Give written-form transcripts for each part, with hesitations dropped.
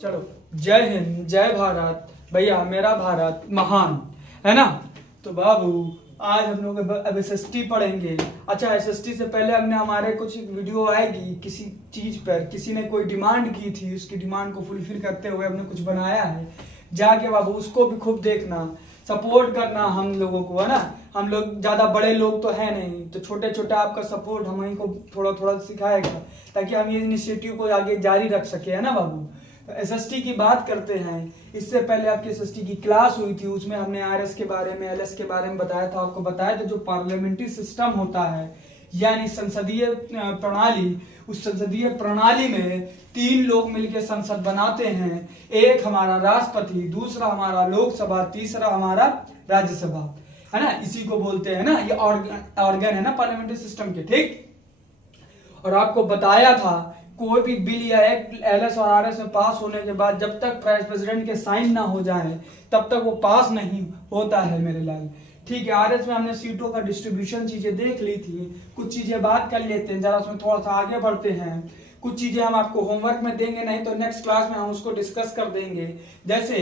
चलो, जय हिंद, जय भारत। भैया मेरा भारत महान है ना। तो बाबू आज हम लोग अब एसएसटी पढ़ेंगे। अच्छा, एसएसटी से पहले हमने हमारे कुछ वीडियो आएगी किसी चीज पर, किसी ने कोई डिमांड की थी, उसकी डिमांड को फुलफिल करते हुए हमने कुछ बनाया है। जाके बाबू उसको भी खूब देखना, सपोर्ट करना हम लोगों को, है ना। हम लोग ज्यादा बड़े लोग तो है नहीं, तो छोटे छोटे आपका सपोर्ट हमें को थोड़ा थोड़ा सिखाएगा ताकि हम ये इनिशिएटिव को आगे जारी रख सके, है ना बाबू। एसएसटी की बात करते हैं। इससे पहले आपकी एसएसटी की क्लास हुई थी, उसमें हमने आरएस के बारे में, एलएस के बारे में बताया था। आपको बताया था जो पार्लियामेंट्री सिस्टम होता है यानी संसदीय प्रणाली, उस संसदीय प्रणाली में 3 लोग मिलकर संसद बनाते हैं। एक हमारा राष्ट्रपति, दूसरा हमारा लोकसभा, तीसरा हमारा राज्यसभा, है ना। इसी को बोलते हैं ना, ये ऑर्गन है ना पार्लियामेंट्री सिस्टम के, ठीक। और आपको बताया था कोई भी बिल या एक्ट एलएस और आरएस में पास होने के बाद जब तक प्रेसिडेंट के साइन ना हो जाए तब तक वो पास नहीं होता है मेरे लाल, ठीक है। आरएस में हमने सीटों का डिस्ट्रीब्यूशन चीजें देख ली थी, कुछ चीजें बात कर लेते हैं, जरा उसमें थोड़ा सा आगे बढ़ते हैं। कुछ चीजें हम आपको होमवर्क में देंगे, नहीं तो नेक्स्ट क्लास में हम उसको डिस्कस कर देंगे। जैसे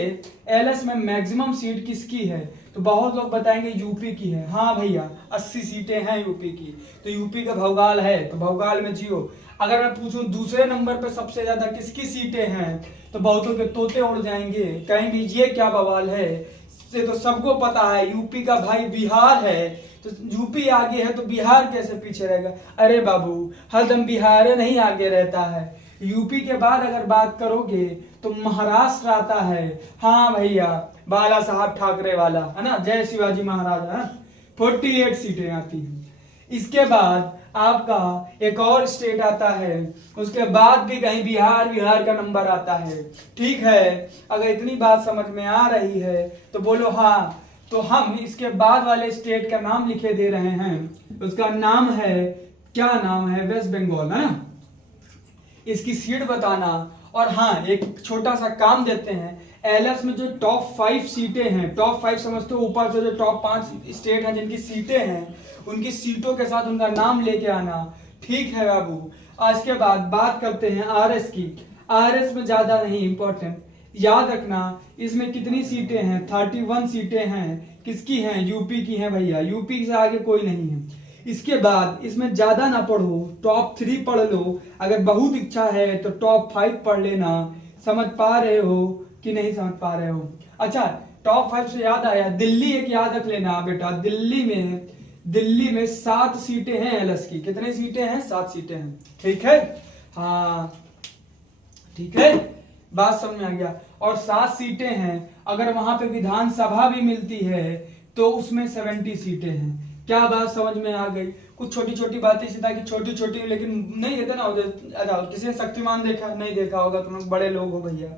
एलएस में मैक्सिमम सीट किसकी है, तो बहुत लोग बताएंगे यूपी की है। हाँ भैया 80 सीटें हैं यूपी की, तो यूपी का भौगाल है तो भौगाल में जियो। अगर मैं पूछूं दूसरे नंबर पे सबसे ज्यादा किसकी सीटें हैं, तो बहुतों के तोते उड़ जाएंगे, कहेंगे ये क्या बवाल है, से तो सबको पता है यूपी का भाई बिहार है, तो यूपी आगे है तो बिहार कैसे पीछे रहेगा। अरे बाबू हरदम बिहार नहीं आगे रहता है, यूपी के बाद अगर बात करोगे तो महाराष्ट्र आता है। हाँ भैया बाला साहब ठाकरे वाला, है ना, जय शिवाजी महाराज, है 48 सीटें आती हैं। इसके बाद आपका एक और स्टेट आता है, उसके बाद भी कहीं बिहार का नंबर आता है, ठीक है। अगर इतनी बात समझ में आ रही है तो बोलो हाँ। तो हम इसके बाद वाले स्टेट का नाम लिखे दे रहे हैं, उसका नाम है, क्या नाम है, वेस्ट बंगाल, है ना। इसकी सीट बताना। और हाँ एक छोटा सा काम देते हैं, एलएस में जो टॉप 5 सीटें हैं, टॉप 5 समझते हो, ऊपर से जो टॉप 5 स्टेट हैं जिनकी सीटें हैं, उनकी सीटों के साथ उनका नाम लेके आना, ठीक है बाबू। आज के बाद बात करते हैं आरएस की। आरएस में ज्यादा नहीं, इंपॉर्टेंट याद रखना, इसमें कितनी सीटें हैं, 31 सीटें हैं। किसकी हैं, यूपी की हैं भैया, यूपी से आगे कोई नहीं है। इसके बाद इसमें ज्यादा ना पढ़ो, टॉप 3 पढ़ लो, अगर बहुत इच्छा है तो टॉप 5 पढ़ लेना। समझ पा रहे हो कि नहीं समझ पा रहे हो। अच्छा, टॉप 5 से याद आया, दिल्ली एक याद रख लेना बेटा। दिल्ली में 7 सीटें हैं एलएस की। कितनी सीटें हैं, 7 सीटें हैं, ठीक है। हाँ ठीक है, बात समझ में आ गया। और 7 सीटें हैं, अगर वहां पे विधानसभा भी मिलती है तो उसमें 70 सीटें हैं। क्या बात समझ में आ गई। कुछ छोटी छोटी बातें इसी तरह की, छोटी छोटी लेकिन नहीं कहते ना। अच्छा, किसी ने शक्तिमान देखा, नहीं देखा होगा, तुम लोग बड़े लोग हो भैया।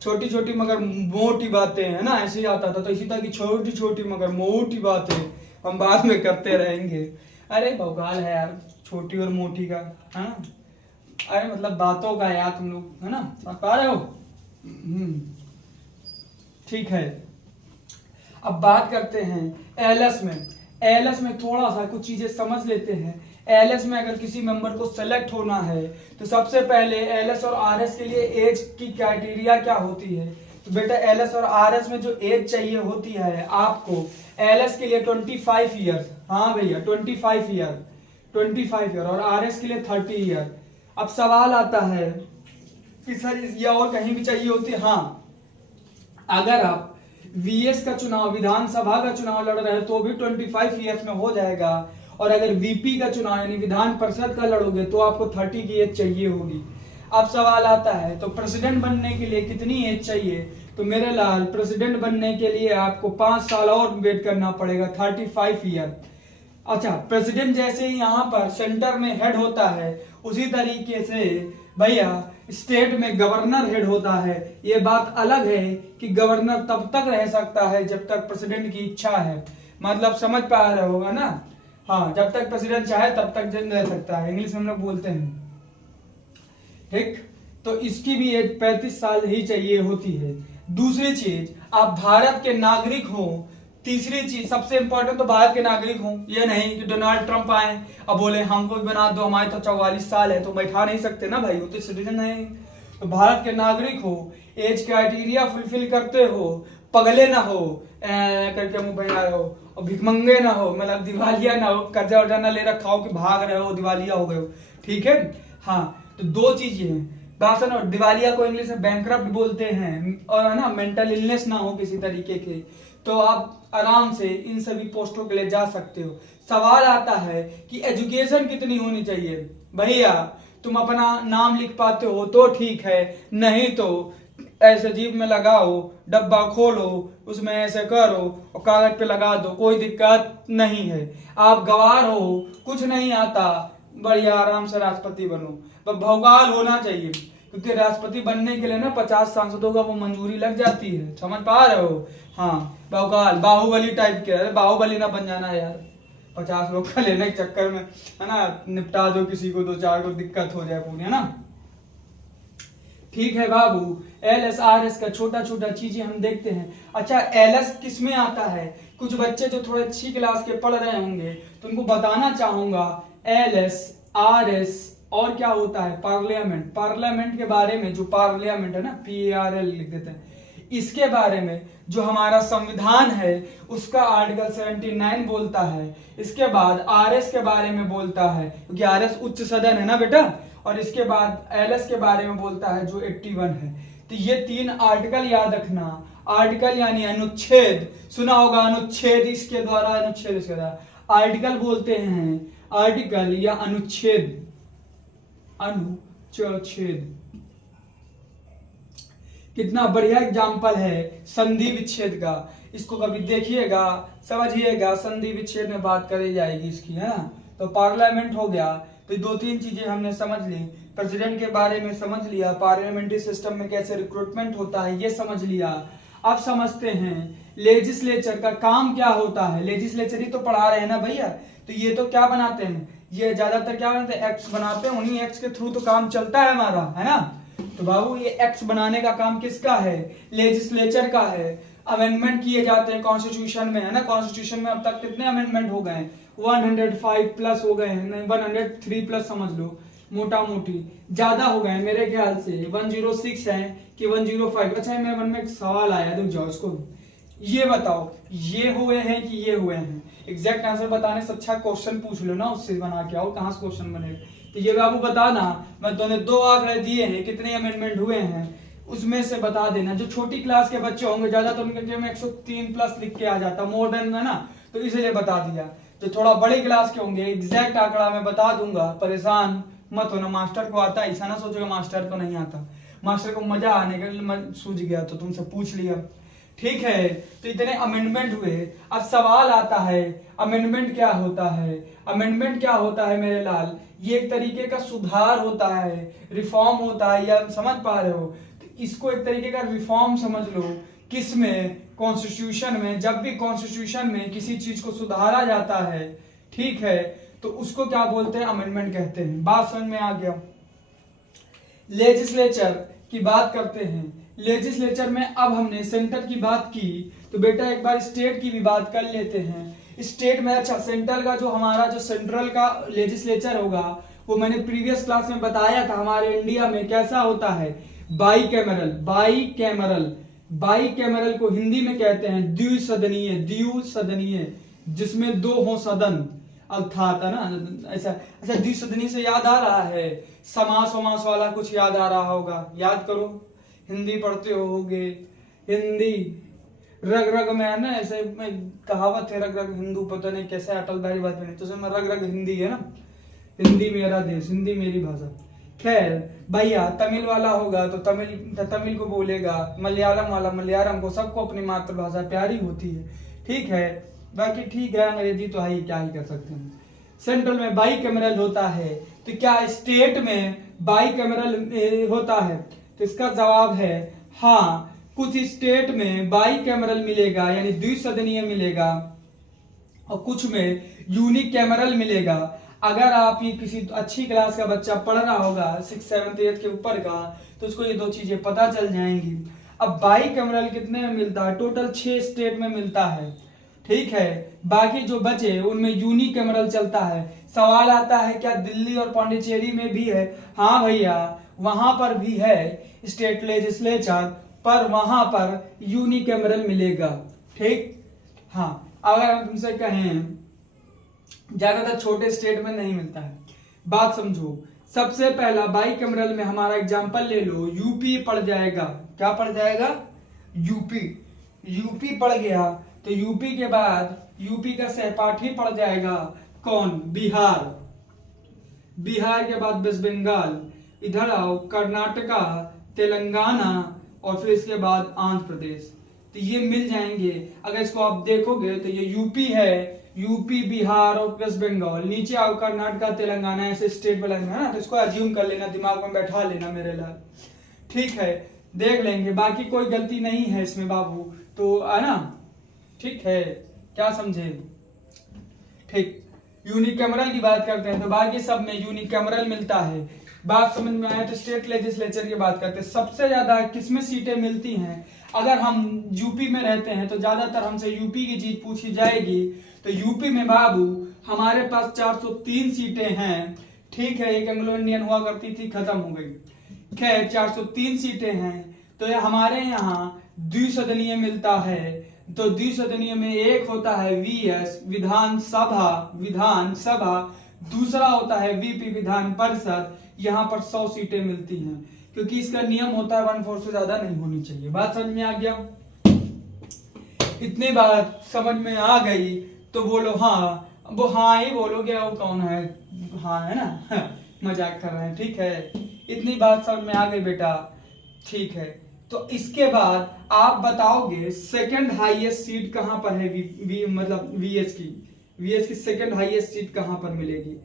छोटी छोटी मगर मोटी बातें, है ना, ऐसे ही आता था। तो इसी तरह की छोटी छोटी मगर मोटी बातें हम बाद में करते रहेंगे। अरे भौकाल है यार छोटी और मोटी का, है ना। अरे मतलब बातों का यार तुम लोग, है ना, समझ पा रहे हो। ठीक है, अब बात करते हैं एलएस में। एलएस में थोड़ा सा कुछ चीजें समझ लेते हैं। एलएस में अगर किसी मेंबर को सेलेक्ट होना है तो सबसे पहले एलएस और आरएस के लिए एज की क्राइटेरिया क्या होती है। तो बेटा एलएस और आरएस में जो एज चाहिए होती है आपको, एलएस के लिए 25 ईयर, हाँ भैया 25 ईयर, और आरएस के लिए 30 ईयर। अब सवाल आता है कि सर ये और कहीं भी चाहिए होती है। हाँ, अगर आप वीएस का चुनाव, विधानसभा का चुनाव लड़ रहे हैं तो भी 25 ईयर्स में हो जाएगा। और अगर वीपी का चुनाव यानी विधान परिषद का लड़ोगे तो आपको 30 की एज चाहिए होगी। अब सवाल आता है तो प्रेसिडेंट बनने के लिए कितनी एज चाहिए। तो मेरे लाल प्रेसिडेंट बनने के लिए आपको 5 साल और वेट करना पड़ेगा, 35 ईयर। अच्छा, प्रेसिडेंट जैसे यहाँ पर सेंटर में हेड होता है, उसी तरीके से भैया स्टेट में गवर्नर हेड होता है। ये बात अलग है कि गवर्नर तब तक रह सकता है जब तक प्रेसिडेंट की इच्छा है। मतलब समझ पा रहे होगा ना। हाँ, जब तक प्रेसिडेंट चाहे तब तक जन रह सकता है, इंग्लिश में हम लोग बोलते हैं, ठीक। तो इसकी भी एज 35 साल ही चाहिए होती है। दूसरी चीज, आप भारत के नागरिक हो। तीसरी चीज सबसे इंपॉर्टेंट, तो भारत के नागरिक हो। ये नहीं कि डोनाल्ड ट्रंप आए अब बोले हमको भी बना दो, हमारे तो 44 साल है, तो बैठा नहीं सकते ना भाई, वो तो सिटीजन है। तो भारत के नागरिक हो, एज क्राइटेरिया फुलफिल करते हो, पगले ना हो करके मुंह पे आ रहे हो, और भिखमंगे ना हो, मतलब दिवालिया ना हो, कर्जा वर्जा ना ले रखा हो कि भाग रहे हो दिवालिया हो गए हो, ठीक है। हाँ, तो दो चीजें हैं, बात सुनो, दिवालिया को इंग्लिश में बैंकरप्ट बोलते हैं, और है ना मेंटल इलनेस ना हो किसी तरीके के, तो आप आराम से इन सभी पोस्टों के लिए जा सकते हो। सवाल आता है कि एजुकेशन कितनी होनी चाहिए। भैया तुम अपना नाम लिख पाते हो तो ठीक है, नहीं तो ऐसे जीप में लगाओ, डब्बा खोलो, उसमें ऐसे करो और कागज पे लगा दो, कोई दिक्कत नहीं है। आप गवार हो, कुछ नहीं आता, बढ़िया आराम से राष्ट्रपति बनो, पर भौकाल होना चाहिए, क्योंकि राष्ट्रपति बनने के लिए ना 50 सांसदों का वो मंजूरी लग जाती है, समझ पा रहे हो। हाँ, भौकाल बाहुबली टाइप के, अरे बाहुबली ना बन जाना यार, 50 लोग का लेने के चक्कर में, है ना, निपटा दो किसी को, 2-4 को दिक्कत हो जाए पूरी, है ना। ठीक है बाबू, LSRS का छोटा छोटा चीजें हम देखते हैं। अच्छा, LS किस में आता है, कुछ बच्चे जो थोड़े अच्छी क्लास के पढ़ रहे होंगे तो उनको बताना चाहूंगा, LSRS और क्या होता है, पार्लियामेंट, पार्लियामेंट के बारे में, जो पार्लियामेंट है ना, PARL लिख देते हैं, इसके बारे में जो हमारा संविधान है उसका आर्टिकल 79 बोलता है। इसके बाद RS के बारे में बोलता है, क्योंकि RS उच्च सदन है ना बेटा, और इसके बाद LS के बारे में बोलता है जो 81 है। तो ये 3 आर्टिकल याद रखना। आर्टिकल यानी अनुच्छेद, सुना होगा अनुच्छेद इसके द्वारा, अनुच्छेद इसके द्वारा, आर्टिकल बोलते हैं, आर्टिकल या अनुच्छेद, अनुच्छेद। कितना बढ़िया एग्जाम्पल है संधि विच्छेद का, इसको कभी देखिएगा, समझिएगा, संधि विच्छेद में बात करी जाएगी इसकी, है ना। तो पार्लियामेंट हो गया, तो 2-3 चीजें हमने समझ ली, प्रेसिडेंट के बारे में समझ लिया, पार्लियामेंट्री सिस्टम में कैसे रिक्रूटमेंट होता है ये समझ लिया। अब समझते हैं लेजिस्लेचर का काम क्या होता है। लेजिस्लेचर ही तो पढ़ा रहे हैं ना भैया, तो ये तो क्या बनाते हैं, ये ज्यादातर क्या बनाते हैं, एक्ट्स बनाते हैं, उन्हीं एक्ट्स के थ्रू तो काम चलता है हमारा, है ना। तो बाबू ये एक्ट्स बनाने का काम किसका है, लेजिस्लेचर का है। अमेंडमेंट किए जाते हैं कॉन्स्टिट्यूशन में, है ना। कॉन्स्टिट्यूशन में अब तक कितने अमेंडमेंट हो गए हैं, 105 प्लस हो गए हैं, 103 प्लस समझ लो, मोटा मोटी ज्यादा हो गए मेरे ख्याल से, 106 है कि 105। अच्छा, मेरे मन में एक सवाल आया, रुक जाओ इसको, ये बताओ ये हुए हैं कि ये हुए हैं, एग्जैक्ट आंसर बताने से अच्छा क्वेश्चन पूछ लो ना, उससे बना के आओ, कहां से क्वेश्चन बनेगा। तो ये बाबू बताना, मैं तुमने 2 आंकड़े दिए हैं, कितने अमेंडमेंट हुए हैं उसमें से बता देना। जो छोटी क्लास के बच्चे होंगे, ज्यादा तो उनके में 103 प्लस लिख के आ जाता, मोर देन, है ना, तो इसलिए बता दिया। जो थोड़ा बड़ी क्लास के होंगे, एग्जैक्ट आंकड़ा मैं बता दूंगा, परेशान मत होना। मास्टर को आता है, ऐसा ना सोचोगे मास्टर को नहीं आता, मास्टर को मजा आने के लिए सूझ गया तो तुमसे पूछ लिया, ठीक है। तो इतने अमेंडमेंट हुए। अब सवाल आता है अमेंडमेंट क्या होता है। अमेंडमेंट क्या होता है मेरे लाल, ये एक तरीके का सुधार होता है, रिफॉर्म होता है, या समझ पा रहे हो। तो इसको एक तरीके का रिफॉर्म समझ लो, किसमें, कॉन्स्टिट्यूशन में। जब भी कॉन्स्टिट्यूशन में किसी चीज को सुधारा जाता है, ठीक है, तो उसको क्या बोलते हैं, अमेंडमेंट कहते हैं। बात समझ में आ गया। लेजिस्लेचर की बात करते हैं। लेजिस्लेचर में अब हमने सेंटर की बात की, तो बेटा एक बार स्टेट की भी बात कर लेते हैं। स्टेट में, अच्छा, सेंट्रल का जो हमारा जो सेंट्रल का लेजिस्लेचर होगा, वो मैंने प्रीवियस क्लास में बताया था, हमारे इंडिया में कैसा होता है, by cameral. By cameral, by cameral को हिंदी में कहते हैं द्विसदनीय, द्विसदनीय, जिसमें 2 हो सदन, अर्थात, है ना, ऐसा। अच्छा, द्विसदनीय से याद आ रहा है, समास वमास वाला कुछ याद आ रहा होगा, याद करो, हिंदी पढ़ते होगे, हिंदी रग रग में, है ना, ऐसे कहावत है, रग रग हिंदू, पता नहीं कैसे अटल बिहारी वाजपेयी, तो उसमें रग रग हिंदी है ना, हिंदी मेरा देश, हिंदी मेरी भाषा। खैर भैया, तमिल वाला होगा तो तमिल को बोलेगा, मलयालम वाला मलयालम को, सबको अपनी मातृभाषा प्यारी होती है, ठीक है। बाकी ठीक है, अंग्रेजी तो है ही, क्या ही कर सकते हैं। सेंट्रल में बाई कैमरल होता है, तो क्या स्टेट में बाई कैमरल होता है, तो इसका जवाब है हाँ। कुछ स्टेट में बाई कैमरल मिलेगा, यानी द्विसदनीय मिलेगा, और कुछ में यूनिक कैमरल मिलेगा। अगर आप ये किसी अच्छी क्लास का बच्चा पढ़ रहा होगा, 6th 7th 8th के ऊपर का, तो उसको ये 2 चीजें पता चल जाएंगी। अब बाई कैमरल कितने में मिलता है, टोटल 6 स्टेट में मिलता है, ठीक है। बाकी जो बचे उनमें यूनिक कैमरल चलता है। सवाल आता है क्या दिल्ली और पांडिचेरी में भी है, हाँ भैया, वहां पर भी है स्टेट लेजिस्लेचर, पर वहां पर यूनिकैमरल मिलेगा। ठीक, हाँ, अगर हम तुमसे कहें ज्यादातर छोटे स्टेट में नहीं मिलता है, बात समझो। सबसे पहला बाइकैमरल में हमारा एग्जांपल ले लो, यूपी पड़ जाएगा। क्या पड़ जाएगा? यूपी। यूपी पड़ गया तो यूपी के बाद यूपी का सहपाठी पड़ जाएगा कौन? बिहार। बिहार के बाद वेस्ट बंगाल, इधर आओ कर्नाटका, तेलंगाना और फिर इसके बाद आंध्र प्रदेश। तो ये मिल जाएंगे। अगर इसको आप देखोगे तो ये यूपी है, यूपी, बिहार और वेस्ट बंगाल। नीचे आओ कर्नाटका, तेलंगाना, ऐसे स्टेट वाला है ना, तो इसको अज्यूम कर लेना, दिमाग में बैठा लेना मेरे लाल। ठीक है, देख लेंगे, बाकी कोई गलती नहीं है इसमें बाबू, तो है ना? ठीक है, क्या समझे? ठीक, यूनिकैमरल की बात करते हैं तो बाकी सब में यूनिकैमरल मिलता है। बात समझ में आया तो स्टेट लेजिस्लेचर की बात करते हैं। सबसे ज्यादा किसमें सीटें मिलती हैं? अगर हम यूपी में रहते हैं तो ज्यादातर हमसे यूपी की चीज पूछी जाएगी। तो यूपी में बाबू हमारे पास 403 सीटें हैं। ठीक है, एक एंग्लो इंडियन हुआ करती थी, खत्म हो गई। खैर 403 सीटें हैं। तो ये हमारे यहाँ द्विसदनीय मिलता है। तो द्विसदनीय में एक होता है वीएस विधानसभा, दूसरा होता है वीपी विधान परिषद। यहाँ पर 100 सीटें मिलती हैं, क्योंकि इसका नियम होता है 1/4 से ज्यादा नहीं होनी चाहिए। बात समझ में आ गया? इतनी बात समझ में आ गई तो बोलो हाँ। वो हाँ ही बोलोगे, वो कौन है? हाँ है ना? मजाक कर रहे हैं। ठीक है, इतनी बात समझ में आ गई बेटा। ठीक है, तो इसके बाद आप बताओगे सेकंड हाईएस्ट सीट कहां पर है? मतलब वीएस की सेकंड हाईएस्ट सीट कहां पर मिलेगी?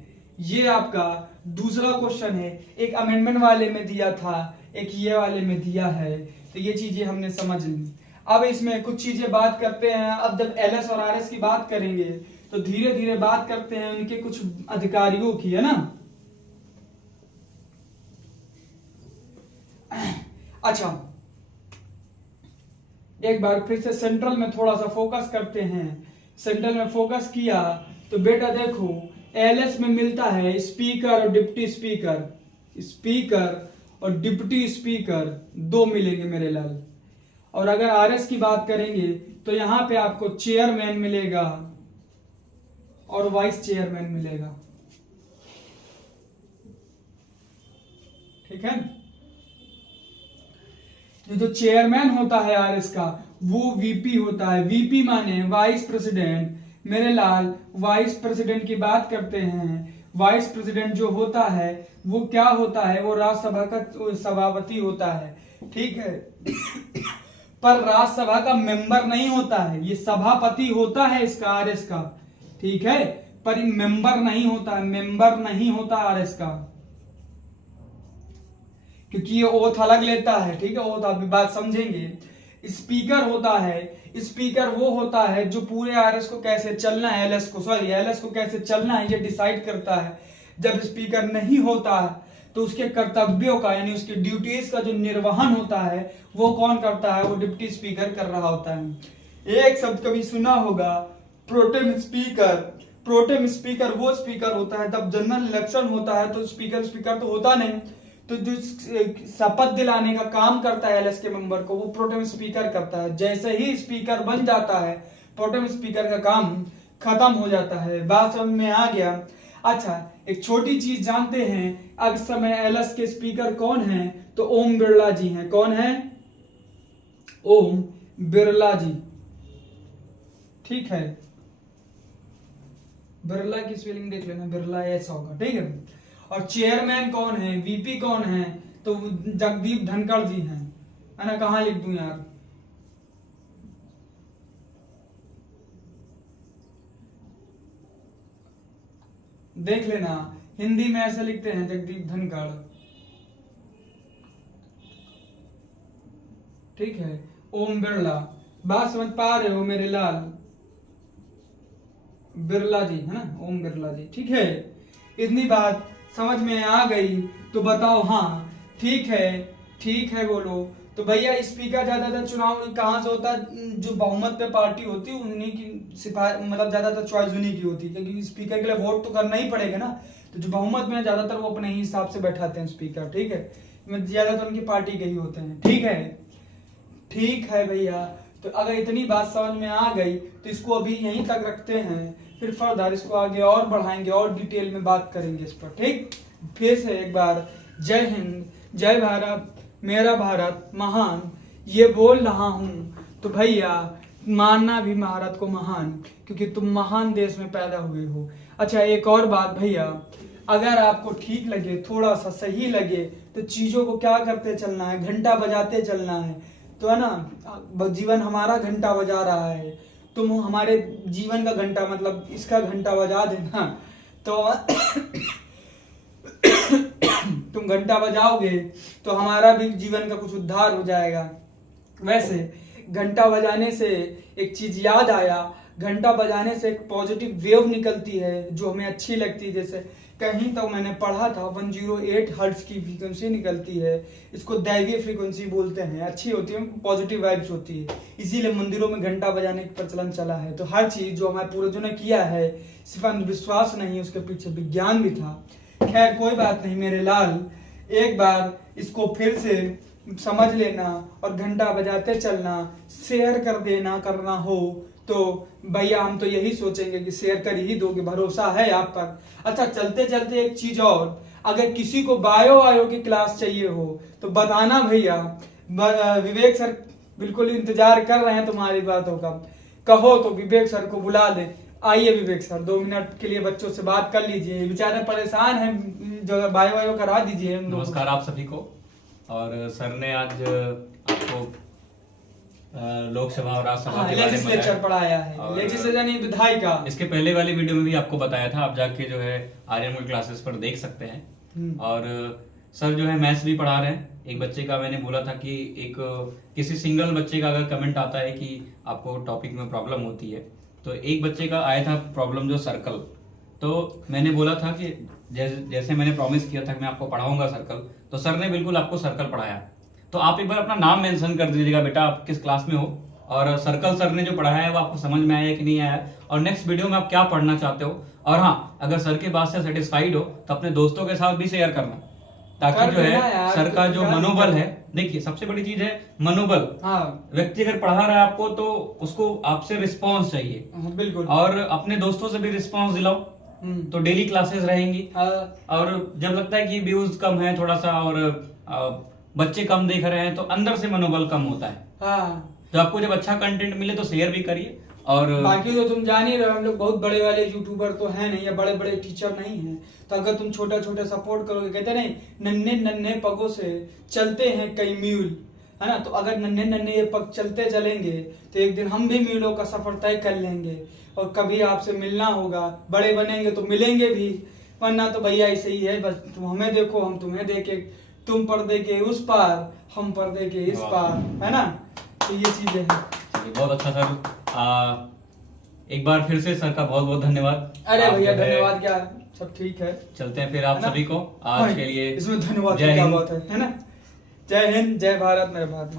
ये आपका दूसरा क्वेश्चन है। एक अमेंडमेंट वाले में दिया था, एक ये वाले में दिया है। तो ये चीजें हमने समझ ली। अब इसमें कुछ चीजें बात करते हैं। अब जब एलएस और आरएस की बात करेंगे तो धीरे धीरे बात करते हैं उनके कुछ अधिकारियों की, है ना? अच्छा, एक बार फिर से सेंट्रल में थोड़ा सा फोकस करते हैं। सेंट्रल में फोकस किया तो बेटा देखो, एलएस में मिलता है स्पीकर और डिप्टी स्पीकर। स्पीकर और डिप्टी स्पीकर 2 मिलेंगे मेरे लाल। और अगर आरएस की बात करेंगे तो यहां पे आपको चेयरमैन मिलेगा और वाइस चेयरमैन मिलेगा। ठीक है, ये जो चेयरमैन होता है आरएस का वो वीपी होता है। वीपी माने वाइस प्रेसिडेंट। मेरे लाल, वाइस प्रेसिडेंट की बात करते हैं। वाइस प्रेसिडेंट जो होता है वो क्या होता है? वो राज्यसभा का सभापति होता है। ठीक है, पर राज्यसभा का मेंबर नहीं होता है, ये सभापति होता है इसका, आरएस का। ठीक है, पर मेंबर नहीं होता है, मेंबर नहीं होता आरएस का, क्योंकि ये ओथ अलग लेता है। ठीक है, ओथ अभी बात समझेंगे। स्पीकर होता है। स्पीकर वो होता है जो पूरे आरएस को कैसे चलना है, एलएस को कैसे चलना है ये डिसाइड करता है। जब स्पीकर नहीं होता तो उसके कर्तव्यों का यानी उसकी ड्यूटीज का जो निर्वहन होता है वो कौन करता है? वो डिप्टी स्पीकर कर रहा होता है। एक शब्द कभी सुना होगा, प्रोटेम स्पीकर। प्रोटेम स्पीकर वो स्पीकर होता है, जब जनरल इलेक्शन होता है तो स्पीकर तो होता नहीं, तो जो शपथ दिलाने का काम करता है एलएस के मेंबर को वो प्रोटेम स्पीकर करता है। जैसे ही स्पीकर बन जाता है प्रोटेम स्पीकर का काम खत्म हो जाता है। बात समझ में आ गया? अच्छा, एक छोटी चीज जानते हैं, अब इस समय एलएस के स्पीकर कौन हैं? तो ओम बिरला जी हैं। कौन है? ओम बिरला जी। ठीक है, बिरला की स्पेलिंग देख लेना, बिरला ऐसा होगा। ठीक है, और चेयरमैन कौन है? वीपी कौन है? तो जगदीप धनखड़ जी हैं, है ना? कहां लिख दूं यार? देख लेना, हिंदी में ऐसे लिखते हैं जगदीप धनखड़। ठीक है, ओम बिरला। बात समझ पा रहे हो मेरे लाल? बिरला जी, है ना? ओम बिरला जी। ठीक है, इतनी बात समझ में आ गई तो बताओ हाँ। ठीक है बोलो। तो भैया स्पीकर ज्यादातर चुनाव कहां से होता है? जो बहुमत पे पार्टी होती है उन्हीं की सिफारिश, मतलब ज्यादातर चॉइस उन्हीं की होती है, क्योंकि स्पीकर के लिए वोट तो करना ही पड़ेगा ना। तो जो बहुमत में ज्यादातर वो अपने ही हिसाब से बैठाते हैं स्पीकर। ठीक है, ज्यादा तो उनकी पार्टी के ही होते हैं। ठीक है भैया, तो अगर इतनी बात समझ में आ गई तो इसको अभी यहीं तक रखते हैं, फिर फर्दर इसको आगे और बढ़ाएंगे और डिटेल में बात करेंगे इस पर। ठीक, फिर से एक बार जय हिंद, जय भारत, मेरा भारत महान ये बोल रहा हूँ। तो भैया मानना भी भारत को महान, क्योंकि तुम महान देश में पैदा हुए हो। अच्छा एक और बात भैया, अगर आपको ठीक लगे, थोड़ा सा सही लगे, तो चीजों को क्या करते चलना है, घंटा बजाते चलना है। तो है ना, जीवन हमारा घंटा बजा रहा है, तुम हमारे जीवन का घंटा मतलब इसका घंटा बजा देना। तो तुम घंटा बजाओगे तो हमारा भी जीवन का कुछ उद्धार हो जाएगा। वैसे घंटा बजाने से एक चीज याद आया, घंटा बजाने से एक पॉजिटिव वेव निकलती है जो हमें अच्छी लगती है। जैसे कहीं तो मैंने पढ़ा था 108 हर्ट्ज की फ्रीक्वेंसी निकलती है, इसको दैवीय फ्रीक्वेंसी बोलते हैं, अच्छी होती है, पॉजिटिव वाइब्स होती है, इसीलिए मंदिरों में घंटा बजाने का प्रचलन चला है। तो हर चीज जो हमारे पूर्वजों ने किया है सिर्फ अंधविश्वास नहीं, उसके पीछे विज्ञान भी था। खैर कोई बात नहीं मेरे लाल, एक बार इसको फिर से समझ लेना और घंटा बजाते चलना, शेयर कर देना करना हो तो भैया हम तो यही सोचेंगे कि शेयर कर ही दोगे, भरोसा है आप पर। अच्छा चलते चलते एक चीज और, अगर किसी को बायो की क्लास चाहिए हो तो बताना भैया, विवेक सर बिल्कुल इंतजार कर रहे हैं तुम्हारी बातों का। कहो तो विवेक सर को बुला दे। आइए विवेक सर 2 मिनट के लिए बच्चों से बात कर लीजिए, बेचारे परेशान हैं, जो बायो करा दीजिए। नमस्कार आप सभी को। और सर ने आज आपको लोकसभा और राज्यसभा के लेजिस्लेचर पढ़ाया है, लेजिस्लेचर नहीं विधायिका। इसके पहले वाली वीडियो में भी आपको बताया था, आप जाके जो है आर्यन क्लासेस पर देख सकते हैं। और सर जो है मैथ्स भी पढ़ा रहे हैं। एक बच्चे का मैंने बोला था कि एक किसी सिंगल बच्चे का अगर कमेंट आता है कि आपको टॉपिक में प्रॉब्लम होती है, तो एक बच्चे का आया था प्रॉब्लम जो सर्कल। तो मैंने बोला था कि जैसे मैंने प्रॉमिस किया था कि मैं आपको पढ़ाऊंगा सर्कल, तो सर ने बिल्कुल आपको सर्कल पढ़ाया। तो आप एक बार अपना नाम मेंशन कर दीजिएगा बेटा, आप किस क्लास में हो, और सर्कल सर ने जो पढ़ाया है वो आपको समझ में आया कि नहीं आया, और नेक्स्ट वीडियो में आप क्या पढ़ना चाहते हो। और हाँ, अगर सर के बात से सेटिस्फाइड हो तो अपने दोस्तों के साथ भी शेयर करना, ताकि जो है सर का जो मनोबल है, देखिए सबसे बड़ी चीज है मनोबल। हाँ। व्यक्ति अगर पढ़ा रहा है आपको तो उसको आपसे रिस्पॉन्स चाहिए। बिल्कुल। और अपने दोस्तों से भी रिस्पॉन्स दिलाओ, तो डेली क्लासेस रहेंगी। और जब लगता है कि व्यूज कम है थोड़ा सा और बच्चे कम देख रहे हैं तो अंदर से मनोबल कम होता है। हाँ। तो आपको जब अच्छा कंटेंट मिले तो शेयर भी करिए। और बाकी तो तुम जान ही रहे हो, हम लोग बहुत बड़े वाले यूट्यूबर तो है नहीं, या बड़े बड़े टीचर नहीं हैं। तो अगर तुम छोटा छोटा सपोर्ट करोगे, कहते नहीं नन्हे नन्हे पगों से चलते हैं कई मील, है ना। तो अगर नन्हे नन्हे ये पग चलते चलेंगे तो एक दिन हम भी मीलों का सफर तय कर लेंगे, और कभी आपसे मिलना होगा, बड़े बनेंगे तो मिलेंगे भी, वरना तो भैया ऐसे ही है, बस तुम हमें देखो हम तुम्हें देखे, तुम पर्दे के उस पार हम पर्दे के इस पार, है ना। तो ये चीजें हैं। बहुत अच्छा सर, एक बार फिर से सर का बहुत बहुत धन्यवाद। अरे भैया धन्यवाद क्या, सब ठीक है। चलते हैं फिर आप सभी को आज के लिए। इसमें धन्यवाद की क्या बात है ना। जय हिंद, जय भारत, मेरे भारत।